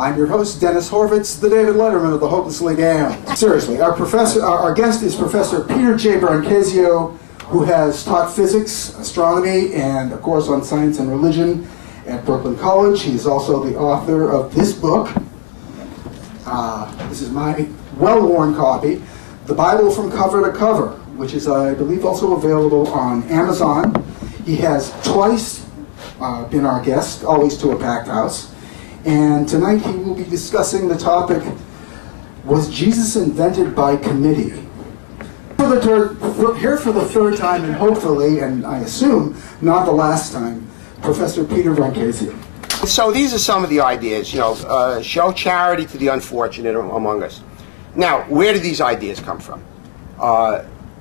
I'm your host, Dennis Horvitz, the David Letterman of the Hopelessly Damned. Seriously, our guest is Professor Peter J. Brancazio, who has taught physics, astronomy, and of course on science and religion at Brooklyn College. He's also the author of this book. This is my well-worn copy, The Bible from Cover to Cover, which is, I believe, also available on Amazon. He has twice been our guest, always to a packed house. And tonight he will be discussing the topic, was Jesus invented by committee? Here for the third time, and hopefully, and I assume, not the last time, Professor Peter Brancazio. So these are some of the ideas, show charity to the unfortunate among us. Now, where do these ideas come from?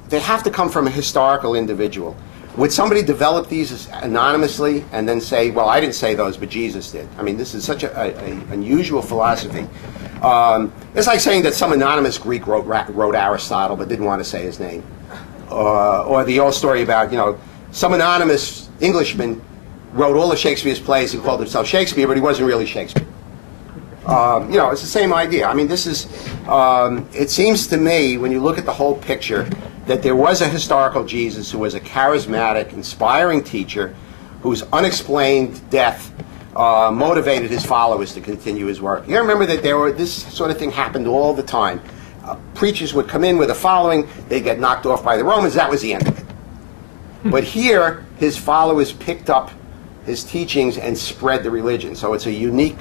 They have to come from a historical individual. Would somebody develop these anonymously and then say, well, I didn't say those, but Jesus did? I mean, this is such an unusual philosophy. It's like saying that some anonymous Greek wrote Aristotle but didn't want to say his name. Or the old story about, some anonymous Englishman wrote all of Shakespeare's plays and called himself Shakespeare, but he wasn't really Shakespeare. It's the same idea. I mean, this is, it seems to me, when you look at the whole picture, that there was a historical Jesus who was a charismatic, inspiring teacher whose unexplained death motivated his followers to continue his work. You remember that this sort of thing happened all the time. Preachers would come in with a following, they'd get knocked off by the Romans, that was the end of it. But here, his followers picked up his teachings and spread the religion. So it's a unique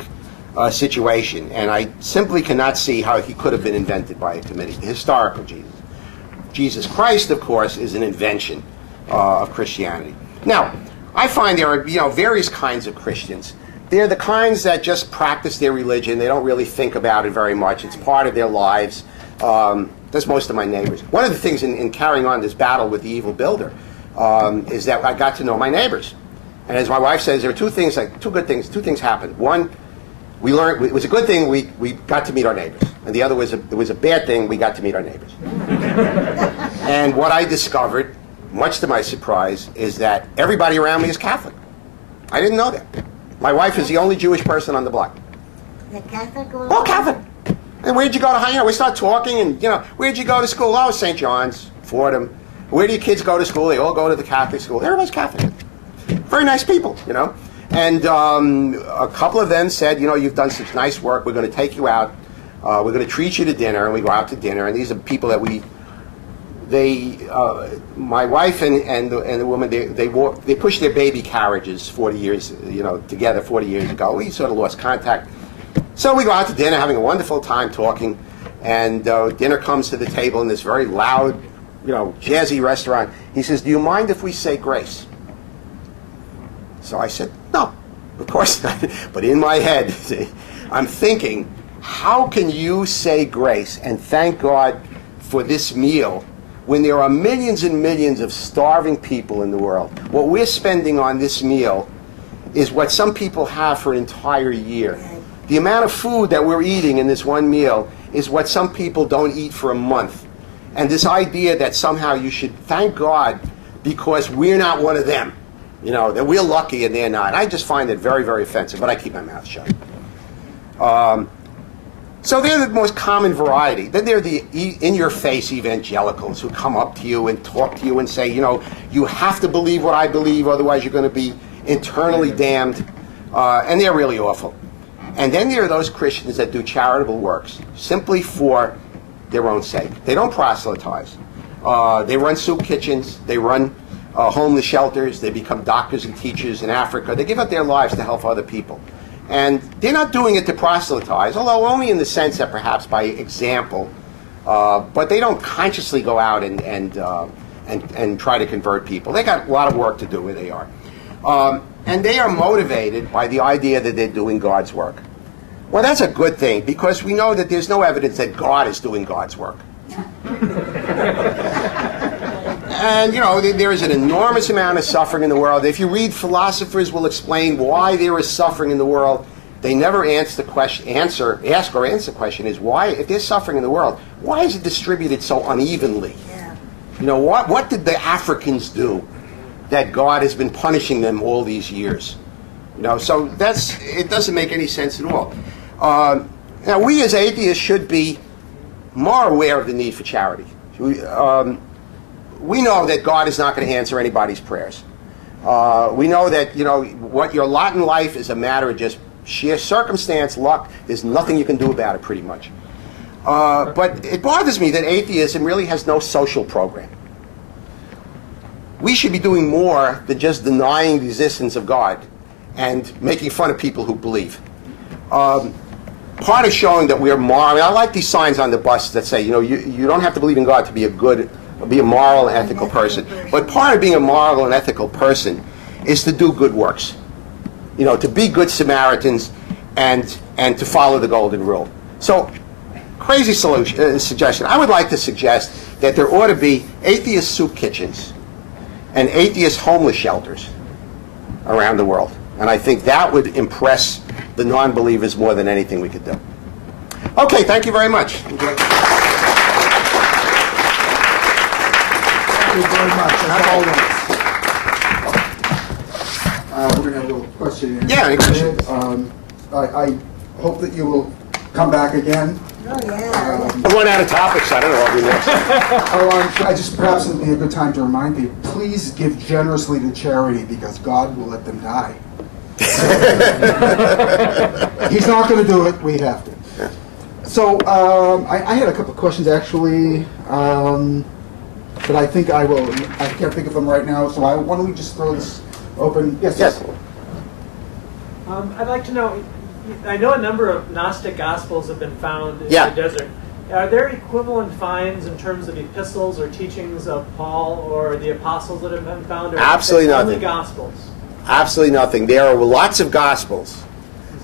situation, and I simply cannot see how he could have been invented by a committee. The historical Jesus. Jesus Christ, of course, is an invention of Christianity. Now, I find there are various kinds of Christians. They're the kinds that just practice their religion. They don't really think about it very much. It's part of their lives. That's most of my neighbors. One of the things in carrying on this battle with the evil builder is that I got to know my neighbors. And as my wife says, there are two things happened. One, we learned, it was a good thing we got to meet our neighbors. And the other was it was a bad thing, we got to meet our neighbors. And what I discovered, much to my surprise, is that everybody around me is Catholic. I didn't know that. My wife is the only Jewish person on the block. The Catholic? All Catholic. And where'd you go to, we start talking and, where'd you go to school? Oh, St. John's, Fordham. Where do your kids go to school? They all go to the Catholic school. Everybody's Catholic. Very nice people, And a couple of them said, you've done such nice work. We're going to take you out. We're going to treat you to dinner. And we go out to dinner. And these are people that my wife and the woman, they pushed their baby carriages 40 years, together 40 years ago. We sort of lost contact. So we go out to dinner, having a wonderful time talking. And dinner comes to the table in this very loud, jazzy restaurant. He says, do you mind if we say grace? So I said, no, of course not. But in my head, I'm thinking, how can you say grace and thank God for this meal when there are millions and millions of starving people in the world? What we're spending on this meal is what some people have for an entire year. The amount of food that we're eating in this one meal is what some people don't eat for a month. And this idea that somehow you should thank God because we're not one of them. That we're lucky and they're not. I just find it very, very offensive, but I keep my mouth shut. So they're the most common variety. Then they're the in-your-face evangelicals who come up to you and talk to you and say, you have to believe what I believe, otherwise you're going to be eternally damned. And they're really awful. And then there are those Christians that do charitable works simply for their own sake. They don't proselytize. They run soup kitchens. They run homeless shelters. They become doctors and teachers in Africa. They give up their lives to help other people. And they're not doing it to proselytize, although only in the sense that perhaps by example. But they don't consciously go out and try to convert people. They got a lot of work to do where they are. And they are motivated by the idea that they're doing God's work. Well, that's a good thing, because we know that there's no evidence that God is doing God's work. And, there is an enormous amount of suffering in the world. If you read, philosophers will explain why there is suffering in the world. They never ask the question is why, if there's suffering in the world, why is it distributed so unevenly? Yeah. What did the Africans do that God has been punishing them all these years? So it doesn't make any sense at all. Now, we as atheists should be more aware of the need for charity. We know that God is not going to answer anybody's prayers. We know that, what your lot in life is a matter of just sheer circumstance, luck. There's nothing you can do about it, pretty much. But it bothers me that atheism really has no social program. We should be doing more than just denying the existence of God and making fun of people who believe. Part of showing that we're moral, I like these signs on the bus that say, you don't have to believe in God to be a moral and ethical person. But part of being a moral and ethical person is to do good works. To be good Samaritans and to follow the golden rule. So, crazy suggestion. I would like to suggest that there ought to be atheist soup kitchens and atheist homeless shelters around the world. And I think that would impress the non-believers more than anything we could do. Okay, thank you very much. Thank you very much, as always. We're going to have a little question. Yeah, any questions? I hope that you will come back again. Oh, yeah. I run out of topics. I don't know what we next. I just perhaps it would be a good time to remind people, please give generously to charity because God will let them die. He's not going to do it. We have to. Yeah. So I had a couple of questions actually, but I think I can't think of them right now. So why don't we just throw this open? Yes. Yes. I'd like to know. I know a number of Gnostic Gospels have been found in Yeah. the desert. Are there equivalent finds in terms of epistles or teachings of Paul or the apostles that have been found? Or Absolutely only nothing. Gospels? Absolutely nothing. There are lots of Gospels,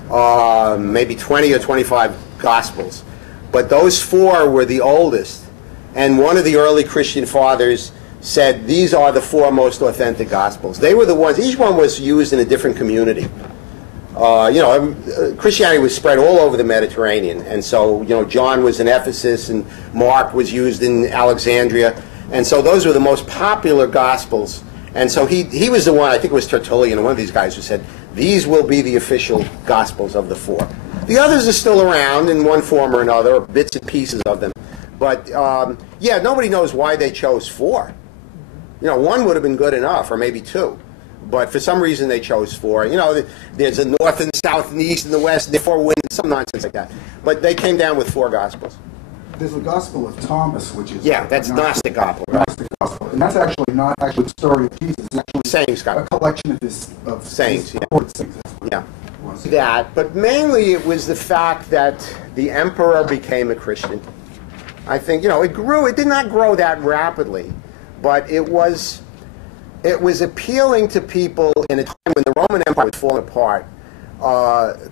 maybe 20 or 25 Gospels, but those 4 were the oldest. And one of the early Christian fathers said these are the 4 most authentic Gospels. They were the ones. Each one was used in a different community. Christianity was spread all over the Mediterranean, and so John was in Ephesus, and Mark was used in Alexandria, and so those were the most popular Gospels. And so he was the one, I think it was Tertullian, one of these guys, who said, these will be the official Gospels of the 4. The others are still around in one form or another, or bits and pieces of them. But, yeah, nobody knows why they chose 4. One would have been good enough, or maybe 2. But for some reason they chose 4. There's a north and the south and the east and the west, and 4 winds, some nonsense like that. But they came down with 4 Gospels. There's the Gospel of Thomas, which is that's Gnostic Gospel. Gnostic Gospel, and that's actually not actually the story of Jesus. It's actually Sayings, a collection of sayings. His Yeah. sayings. Yeah. That, but mainly it was the fact that the emperor became a Christian. I think it grew. It did not grow that rapidly, but it was appealing to people in a time when the Roman Empire was falling apart.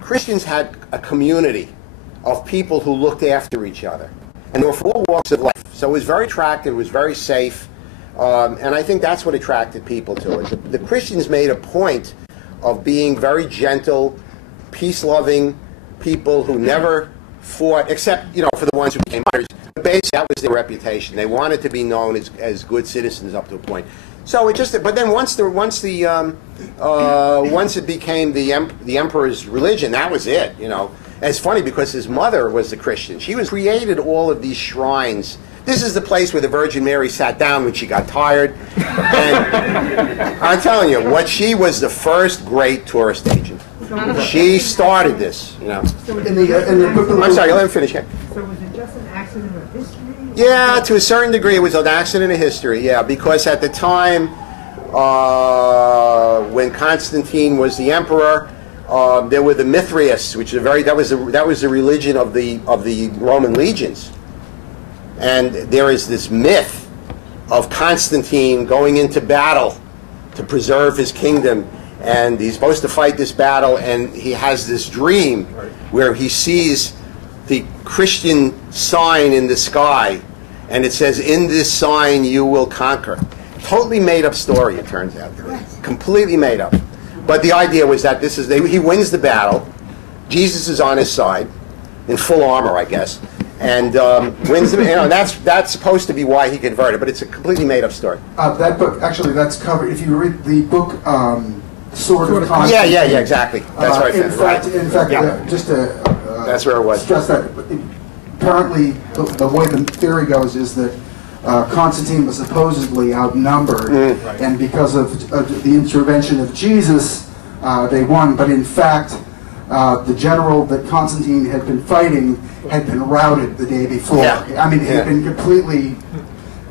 Christians had a community of people who looked after each other. And they were from all walks of life. So it was very attractive, it was very safe. And I think that's what attracted people to it. The Christians made a point of being very gentle, peace-loving people who never fought, except, for the ones who became martyrs. But basically, that was their reputation. They wanted to be known as good citizens up to a point. So it just, but then once it became the emperor's religion, that was it. And it's funny because his mother was a Christian. She created all of these shrines. This is the place where the Virgin Mary sat down when she got tired. And I'm telling you, she was the first great tourist agent. She started this. In the book of I'm sorry, let me finish here. So was it just an accident of history? Yeah, to a certain degree, it was an accident of history. Yeah, because at the time when Constantine was the emperor, there were the Mithraists, which is that was the religion of the Roman legions, and there is this myth of Constantine going into battle to preserve his kingdom, and he's supposed to fight this battle, and he has this dream where he sees the Christian sign in the sky, and it says, "In this sign you will conquer." Totally made up story, it turns out. Completely made up. But the idea was that he wins the battle. Jesus is on his side, in full armor, I guess, and wins the. That's supposed to be why he converted, but it's a completely made up story. That book, actually, that's covered. If you read the book, Sword of Constantine. Yeah, exactly. That's right. In fact, yeah. just to That's where it was. Stress that. Apparently, the way the theory goes is that Constantine was supposedly outnumbered, and because of the intervention of Jesus, they won. But in fact, the general that Constantine had been fighting had been routed the day before. Yeah. I mean, had been completely.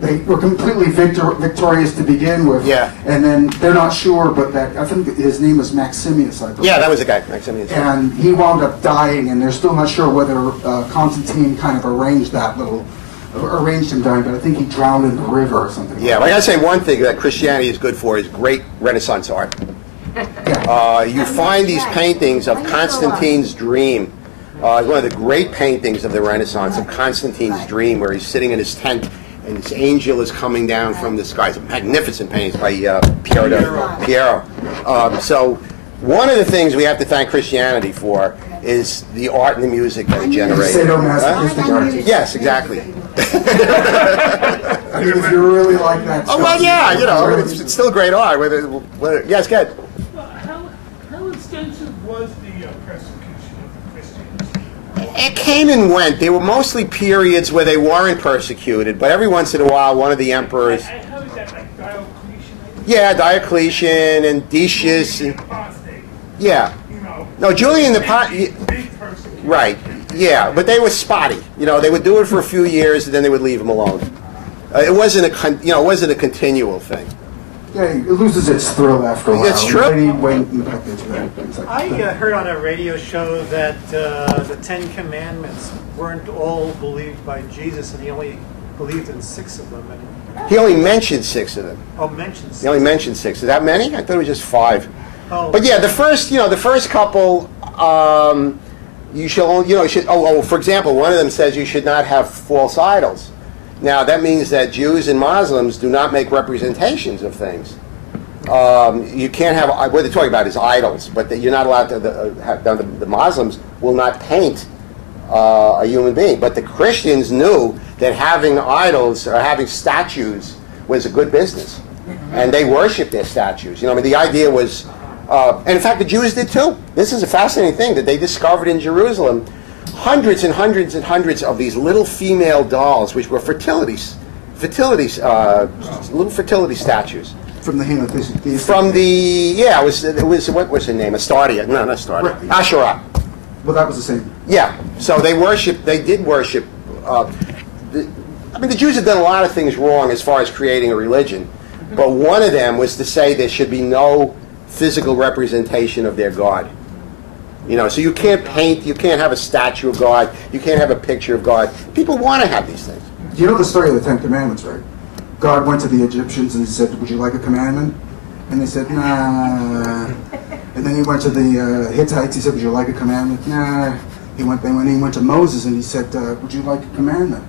They were completely victorious to begin with. Yeah. And then they're not sure, but that I think his name was Maximius, I believe. Yeah, that was the guy, Maximius. And he wound up dying, and they're still not sure whether Constantine kind of arranged him dying, but I think he drowned in the river or something. Yeah, like I say, one thing that Christianity is good for is great Renaissance art. Yeah. You find these paintings of Constantine's Dream. One of the great paintings of the Renaissance, of Constantine's Dream, where he's sitting in his tent and this angel is coming down from the sky. It's a magnificent painting by Piero. So one of the things we have to thank Christianity for is the art and the music that it generates. Sadomasochistic art. Yes, exactly. I mean, if you really like that stuff. Oh, well, yeah, you know, it's still great art. Yes, good. How extensive was the persecution of the Christians? It came and went. There were mostly periods where they weren't persecuted, but every once in a while, one of the emperors... How is that, like Diocletian? Yeah, Diocletian and Decius. And, Apostate, yeah. you know. No, Julian the Big persecution. Right. Yeah, but they were spotty. You know, they would do it for a few years and then they would leave him alone. It wasn't a continual thing. Yeah, it loses its thrill after a while. It's true. I heard on a radio show that the Ten Commandments weren't all believed by Jesus, and he only believed in 6 of them. And, He only mentioned 6 of them. mentioned 6. He only mentioned 6. Is that many? I thought it was just 5. Oh. But yeah, the first couple, you should. For example, one of them says you should not have false idols. Now that means that Jews and Muslims do not make representations of things. You can't have what they're talking about is idols, but that you're not allowed to. The Muslims will not paint a human being, but the Christians knew that having idols or having statues was a good business, and they worshipped their statues. You know, I mean, the idea was. And in fact, the Jews did too. This is a fascinating thing that they discovered in Jerusalem. Hundreds and hundreds and hundreds of these little female dolls, which were little fertility statues. From the henotheistic. From the, it was what was her name? Astartia. No, not Astartia. Right. Asherah. Well, that was the same. Yeah. So they did worship. The Jews have done a lot of things wrong as far as creating a religion, but one of them was to say there should be no physical representation of their God. You know, so you can't paint, you can't have a statue of God, you can't have a picture of God. People want to have these things. You know the story of the Ten Commandments, right? God went to the Egyptians and he said, "Would you like a commandment?" And they said, "Nah." And then he went to the Hittites. He said, "Would you like a commandment?" Nah. He went to Moses and he said, "Would you like a commandment?"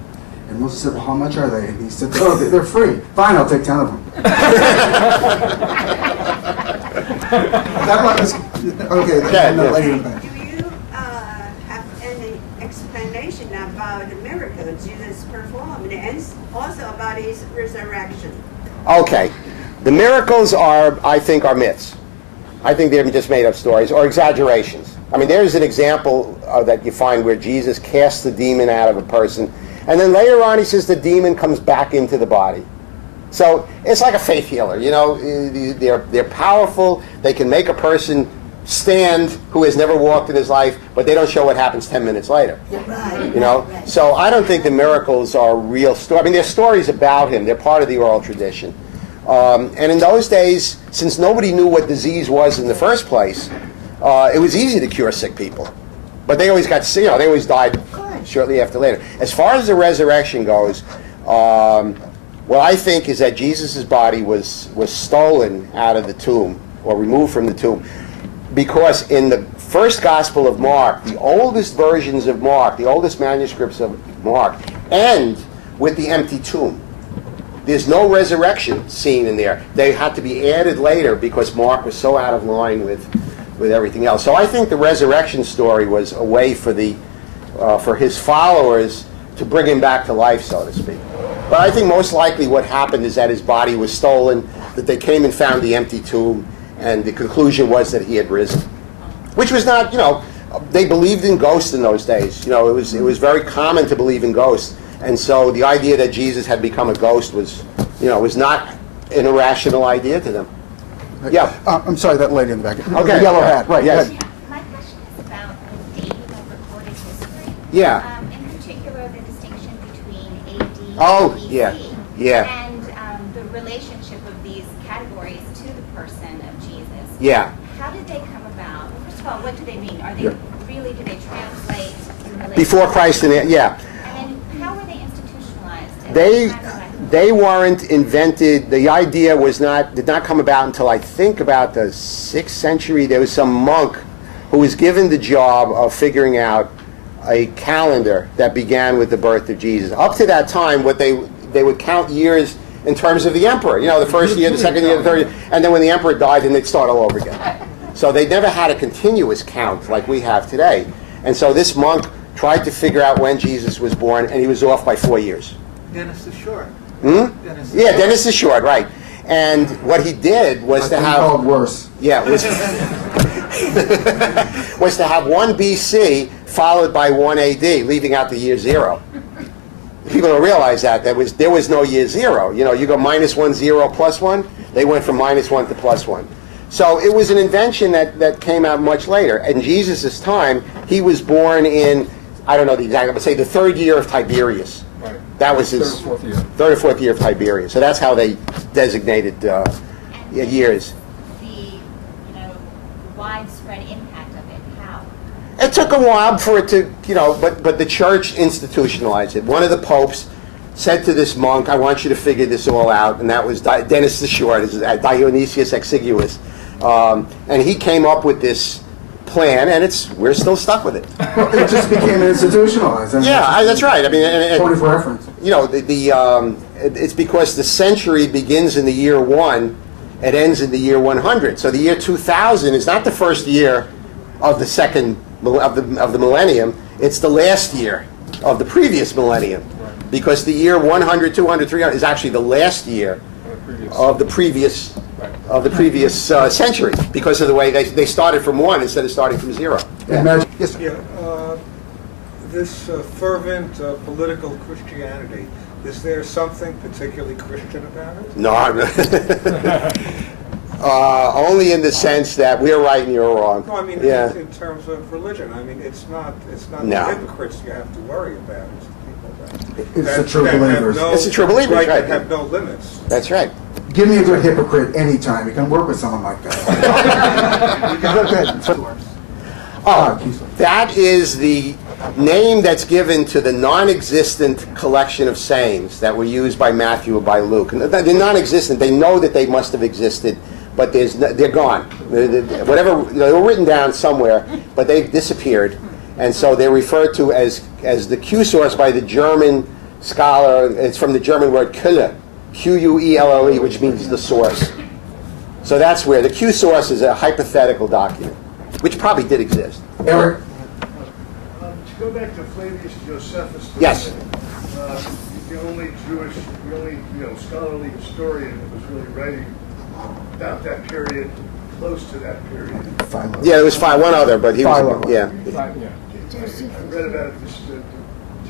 And Moses said, "Well, how much are they?" And he said, "Oh, they're free." "Fine, I'll take 10 of them." That one is okay. I'm not letting him back. Do you have any explanation about the miracle Jesus performed and also about his resurrection? Okay. The miracles I think, are myths. I think they're just made up stories or exaggerations. I mean, there's an example that you find where Jesus casts the demon out of a person, and then later on he says the demon comes back into the body. So it's like a faith healer, you know. They're powerful. They can make a person stand who has never walked in his life, but they don't show what happens 10 minutes later. Right. You know. So I don't think the miracles are real stories. I mean, they're stories about him. They're part of the oral tradition. And in those days, since nobody knew what disease was in the first place, it was easy to cure sick people. But they always got, they always died shortly after later. As far as the resurrection goes. What I think is that Jesus' body was stolen out of the tomb, or removed from the tomb, because in the first Gospel of Mark, the oldest versions of Mark, the oldest manuscripts of Mark, end with the empty tomb. There's no resurrection scene in there. They had to be added later because Mark was so out of line with everything else. So I think the resurrection story was a way for his followers to bring him back to life, so to speak. But I think most likely what happened is that his body was stolen, that they came and found the empty tomb, and the conclusion was that he had risen. Which was not, they believed in ghosts in those days. You know, it was very common to believe in ghosts, and so the idea that Jesus had become a ghost was, you know, was not an irrational idea to them. Yeah. I'm sorry, that lady in the back. Okay. The yellow hat, right. Yes. Go ahead. My question is about the dating of recorded history. Yeah. In particular, the distinction between AD Oh, and BC. yeah. Yeah. And the relationship of these categories to the person of Jesus. Yeah. How did they come about? First of all, what do they mean? Are they really, do they translate in relation Before Christ and yeah. And then how were they institutionalized? And They what time was that? they weren't invented. The idea did not come about until I think about the 6th century. There was some monk who was given the job of figuring out a calendar that began with the birth of Jesus. Up to that time, what they would count years in terms of the emperor. You know, the first year, the second year, the third year, and then when the emperor died, then they'd start all over again. So they never had a continuous count like we have today. And so this monk tried to figure out when Jesus was born, and he was off by 4 years. Dennis is short. Yeah, Dennis is short, right. And what he did was to have... called worse. Yeah, was to have 1 BC followed by 1 AD, leaving out the year 0. People don't realize that. There was no year 0. You know, you go -1, 0, +1. They went from -1 to +1. So it was an invention that came out much later. In Jesus' time, he was born in, I don't know the exact, but say the 3rd year of Tiberius. Right. That was his 3rd or 4th year. 3rd or 4th year of Tiberius. So that's how they designated years. The widespread impact of it, how? It took a while for it to, you know, but the church institutionalized it. One of the popes said to this monk, I want you to figure this all out, and that was Dennis the Short, Dionysius Exiguus. And he came up with this plan, and we're still stuck with it. It just became institutionalized. Yeah, that's right. I mean, Point of reference. you know, it's because the century begins in the year 1, it ends in the year 100. So the year 2000 is not the first year of the second of the millennium. It's the last year of the previous millennium, because the year 100, 200, 300 is actually the last year of the previous century, because of the way they started from 1 instead of starting from 0. Imagine, yes, sir. Yeah, this fervent political Christianity, is there something particularly Christian about it? No, only in the sense that we're right and you're wrong. No, I mean Yeah. in terms of religion. I mean it's not No. the hypocrites you have to worry about. It's the people It's the true believers. It's the true believers, right? right. That have no limits. That's right. Give me a good hypocrite anytime. You can work with someone like that. Go ahead. Oh, that is the name that's given to the non-existent collection of sayings that were used by Matthew or by Luke. And they're non-existent. They know that they must have existed, but they're gone. Whatever, they were written down somewhere, but they've disappeared. And so they're referred to as the Q source by the German scholar. It's from the German word Quelle, Quelle, which means the source. So that's where the Q source is a hypothetical document, which probably did exist. Eric? To go back to Flavius Josephus, Yes. the only Jewish, scholarly historian that was really writing about that period, close to that period. Yeah, there was one other, but he was, Philo. yeah. I read about this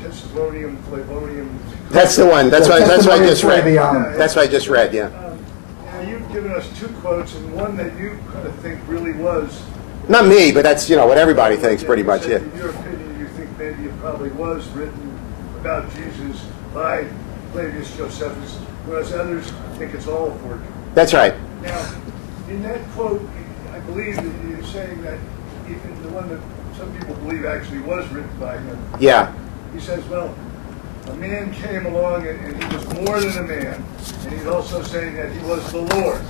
Thessalonium, Flavonium. That's the one. That's what I just read. Flavianum. That's what I just read, yeah. Now, you've given us 2 quotes, and one that you kind of think really was. Not me, but that's, what everybody thinks pretty much, yeah. In your opinion, you think maybe it probably was written about Jesus by Flavius Josephus, whereas others think it's all a forgery. That's right. Now, in that quote, I believe that you're saying that even the one that some people believe actually was written by him, Yeah. he says, well, a man came along and he was more than a man. And he's also saying that he was the Lord.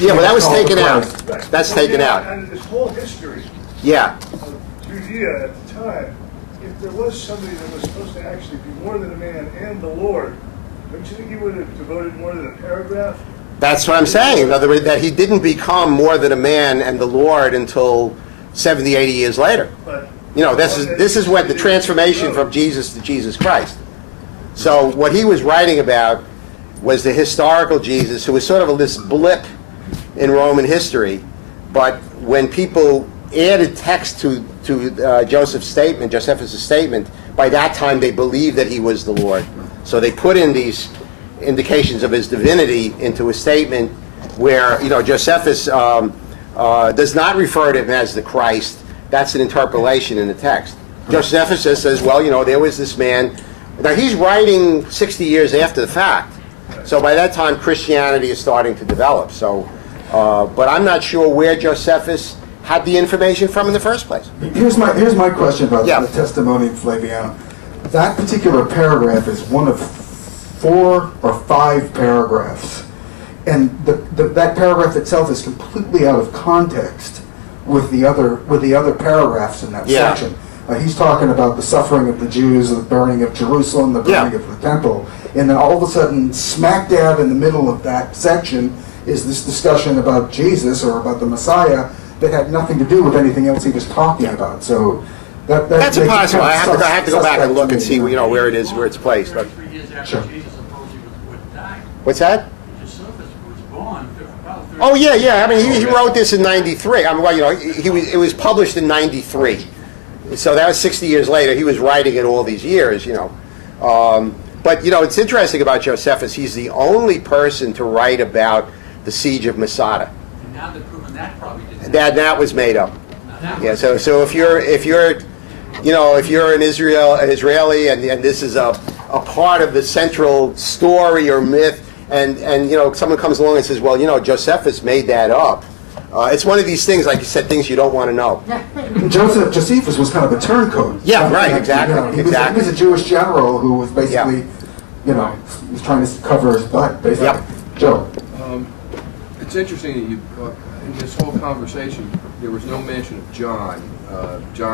Yeah, well, that was taken out. Right. That's So taken now, out. And this whole history Yeah. of Judea at the time, if there was somebody that was supposed to actually be more than a man and the Lord, don't you think he would have devoted more than a paragraph? That's what I'm saying. In other words, that he didn't become more than a man and the Lord until 70, 80 years later. But This is what the transformation from Jesus to Jesus Christ. So what he was writing about was the historical Jesus, who was sort of this blip in Roman history. But when people added text to Joseph's statement, Josephus' statement. By that time, they believed that he was the Lord. So they put in these indications of his divinity into a statement where, Josephus does not refer to him as the Christ. That's an interpolation in the text. Josephus just says, well, there was this man. Now, he's writing 60 years after the fact. So by that time, Christianity is starting to develop. So, but I'm not sure where Josephus had the information from in the first place. Here's my question about the testimony of Flavianum. That particular paragraph is one of 4 or 5 paragraphs, and that paragraph itself is completely out of context with the other paragraphs in that section. He's talking about the suffering of the Jews, the burning of Jerusalem, the burning of the temple, and then all of a sudden, smack dab in the middle of that section is this discussion about Jesus or about the Messiah that had nothing to do with anything else he was talking about. So that's impossible. I have to go back and look and see where it is, where it's placed. But, sure. What's that? Oh yeah. I mean, he wrote this in '93. I mean, it was published in '93. So that was 60 years later. He was writing it all these years, But, it's interesting about Josephus. He's the only person to write about the siege of Masada. And now they're proving that probably didn't. That was made up. Yeah. So if you're an Israeli and this is a part of the central story or myth, and someone comes along and says, well, Josephus made that up. It's one of these things, like you said, things you don't want to know. Josephus was kind of a turncoat. Yeah, right, exactly. He was a Jewish general who was basically, was trying to cover his butt, basically. Yep. Joe. It's interesting that you, in this whole conversation, there was no mention of John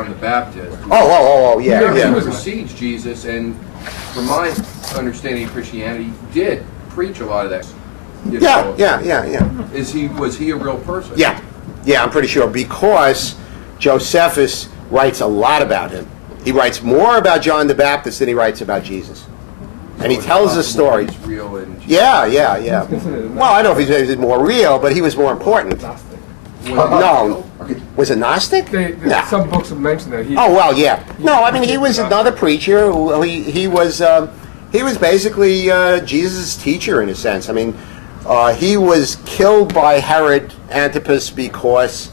the Baptist. Yeah. He besieged Jesus, and from my understanding of Christianity, did preach a lot of that. Yeah. Was he a real person? Yeah, I'm pretty sure, because Josephus writes a lot about him. He writes more about John the Baptist than he writes about Jesus. And he tells the story. Real and Yeah. Well, I don't know if he's more real, but he was more important. No. Was it Gnostic? Some books have mentioned that. Oh, well, yeah. No, I mean, he was another preacher. He was basically Jesus' teacher, in a sense. I mean, he was killed by Herod Antipas because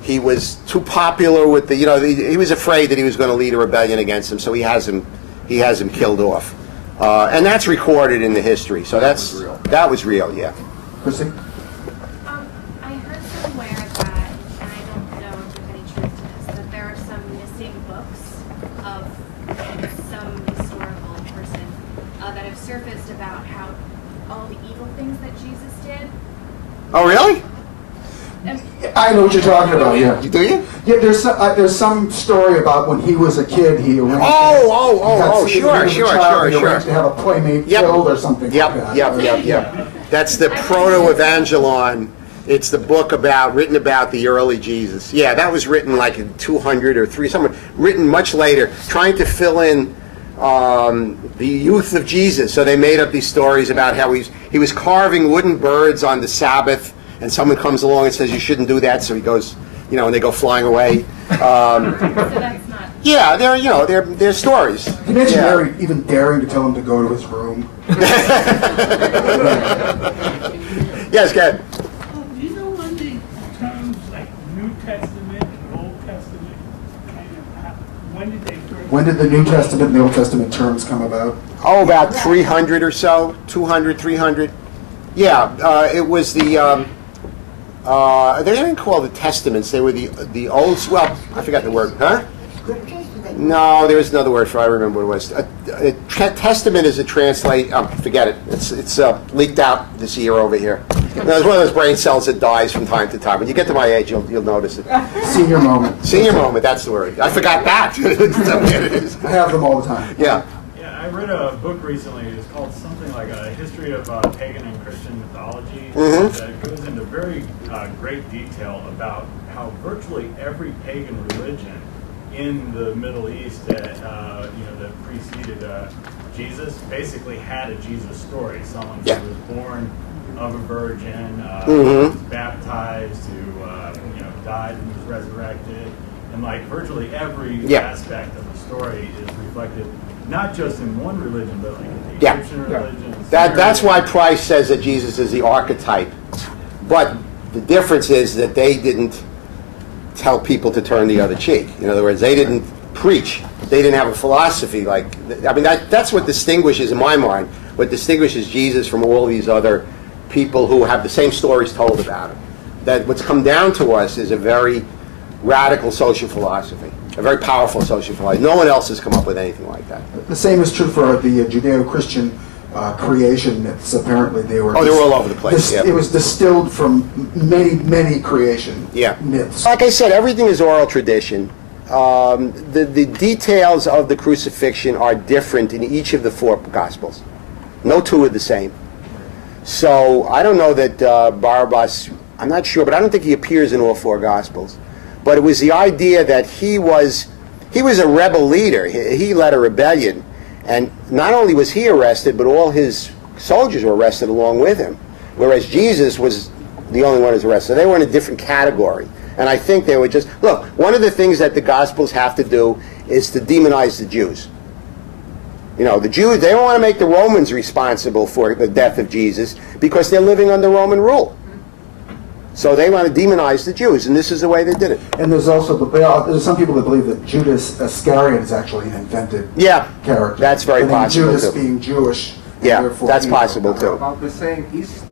he was too popular with he was afraid that he was going to lead a rebellion against him, so he has him killed off. And that's recorded in the history. So that was real, yeah. Chrissy? I heard somewhere that, and I don't know if there's any truth to this, that there are some missing books of some historical person that have surfaced about how all the evil things that Jesus did. Oh, really? I know what you're talking about. Yeah. Do you? Yeah. There's some story about when he was a kid. He arranged. Sure. To have a playmate killed or something. Yep. That's the Proto-Evangelon. It's the book written about the early Jesus. Yeah, that was written like in 200 or 3, somewhere. Written much later, trying to fill in the youth of Jesus. So they made up these stories about how he was carving wooden birds on the Sabbath, and someone comes along and says you shouldn't do that, so he goes, and they go flying away. So that's not. Yeah, they're stories. You mentioned Mary even daring to tell him to go to his room. Yes, go ahead. Do you know when the terms like New Testament and Old Testament when did they first? When did the New Testament and the Old Testament terms come about? Oh, about 300 or so, 200, 300. Yeah, it was the. They didn't call the Testaments. They were the old. Well, I forgot the word. Huh? No, there was another word for. I remember what it was. Testament is a translate. Forget it. It's leaked out this year over here. It's one of those brain cells that dies from time to time. When you get to my age, you'll notice it. Senior moment. Senior moment. That's the word. I forgot that. I have them all the time. Yeah. I read a book recently. It's called something like A History of Pagan and Christian Mythology. That goes into very great detail about how virtually every pagan religion in the Middle East that preceded Jesus basically had a Jesus story. Someone who was born of a virgin, was baptized, who died and was resurrected, and like virtually every aspect of the story is reflected not just in one religion, but like in the Egyptian religion. That's why Price says that Jesus is the archetype. But the difference is that they didn't tell people to turn the other cheek. In other words, they didn't preach. They didn't have a philosophy. That's what distinguishes, in my mind, what distinguishes Jesus from all these other people who have the same stories told about him. That what's come down to us is a very radical social philosophy, a very powerful social philosophy. No one else has come up with anything like that. The same is true for the Judeo-Christian creation myths. Apparently, they were. Oh, they were all over the place. It was distilled from many creation myths. Like I said, everything is oral tradition. The details of the crucifixion are different in each of the 4 Gospels. No 2 are the same. So I don't know that Barabbas, I'm not sure, but I don't think he appears in all 4 Gospels. But it was the idea that he was a rebel leader. He led a rebellion. And not only was he arrested, but all his soldiers were arrested along with him. Whereas Jesus was the only one who was arrested. So they were in a different category. And I think they were just, look, one of the things that the Gospels have to do is to demonize the Jews. You know, the Jews, they don't want to make the Romans responsible for the death of Jesus because they're living under Roman rule. So they want to demonize the Jews, and this is the way they did it. And there's also there's some people that believe that Judas Iscariot is actually an invented character. That's very possible Judas too. being Jewish. Yeah, that's possible too. About the saying, East